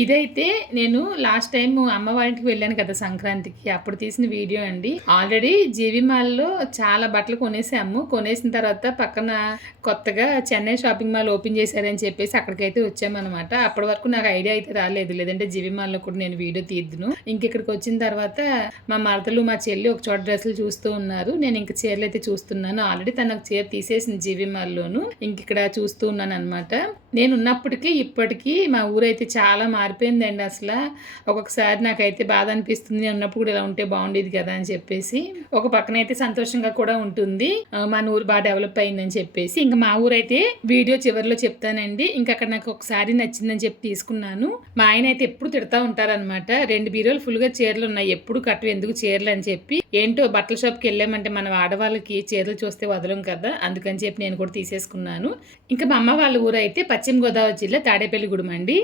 ఇదైతే నేను last time అమ్మ వాళ్ళ ఇంటికి వెళ్ళాను కదా సంక్రాంతికి, అప్పుడు తీసిన వీడియో అండి. ఆల్రెడీ జీవి మాల్లో చాలా బట్టలు కొనేసాము. కొనేసిన తర్వాత పక్కన కొత్తగా చెన్నై షాపింగ్ మాల్ ఓపెన్ చేశారని చెప్పేసి అక్కడికైతే వచ్చామన్నమాట. అప్పటి వరకు నాకు ఐడియా అయితే రాలేదు, లేదంటే జీవి మాల్లో కూడా నేను వీడియో తీద్దును. ఇంక ఇక్కడికి వచ్చిన తర్వాత మా మరదలు మా చెల్లి ఒక చోట డ్రెస్సులు చూస్తూ ఉన్నారు. నేను ఇంక చీరలు అయితే చూస్తున్నాను. ఆల్రెడీ తను ఒక చీర తీసేసింది జీవి మాల్లోను. ఇంక ఇక్కడ చూస్తూ ఉన్నాను అనమాట. నేను ఉన్నప్పటికీ ఇప్పటికీ మా ఊరైతే చాలా మారిపోయిందండి. అసలు ఒక్కొక్కసారి నాకైతే బాధ అనిపిస్తుంది, నేను ఉన్నప్పుడు కూడా ఇలా ఉంటే బాగుండేది కదా అని చెప్పేసి. ఒక పక్కన అయితే సంతోషంగా కూడా ఉంటుంది, మన ఊరు బాగా డెవలప్ అయిందని చెప్పేసి. ఇంకా మా ఊరైతే వీడియో చివరిలో చెప్తానండి. ఇంకా అక్కడ నాకు ఒకసారి నచ్చిందని చెప్పి తీసుకున్నాను. మా ఆయన అయితే ఎప్పుడు తిడతా ఉంటారనమాట, 2 బీరోలు ఫుల్గా చీరలు ఉన్నాయి, ఎప్పుడు కట్టు ఎందుకు చీరలు అని చెప్పి. ఏంటో బట్టల షాప్కి వెళ్ళామంటే మనం ఆడవాళ్ళకి చీరలు చూస్తే వదలం కదా, అందుకని చెప్పి నేను కూడా తీసేసుకున్నాను. ఇంకా మా అమ్మ వాళ్ళ ఊరు అయితే పశ్చిమ గోదావరి జిల్లా తాడేపల్లిగూడెం అండి.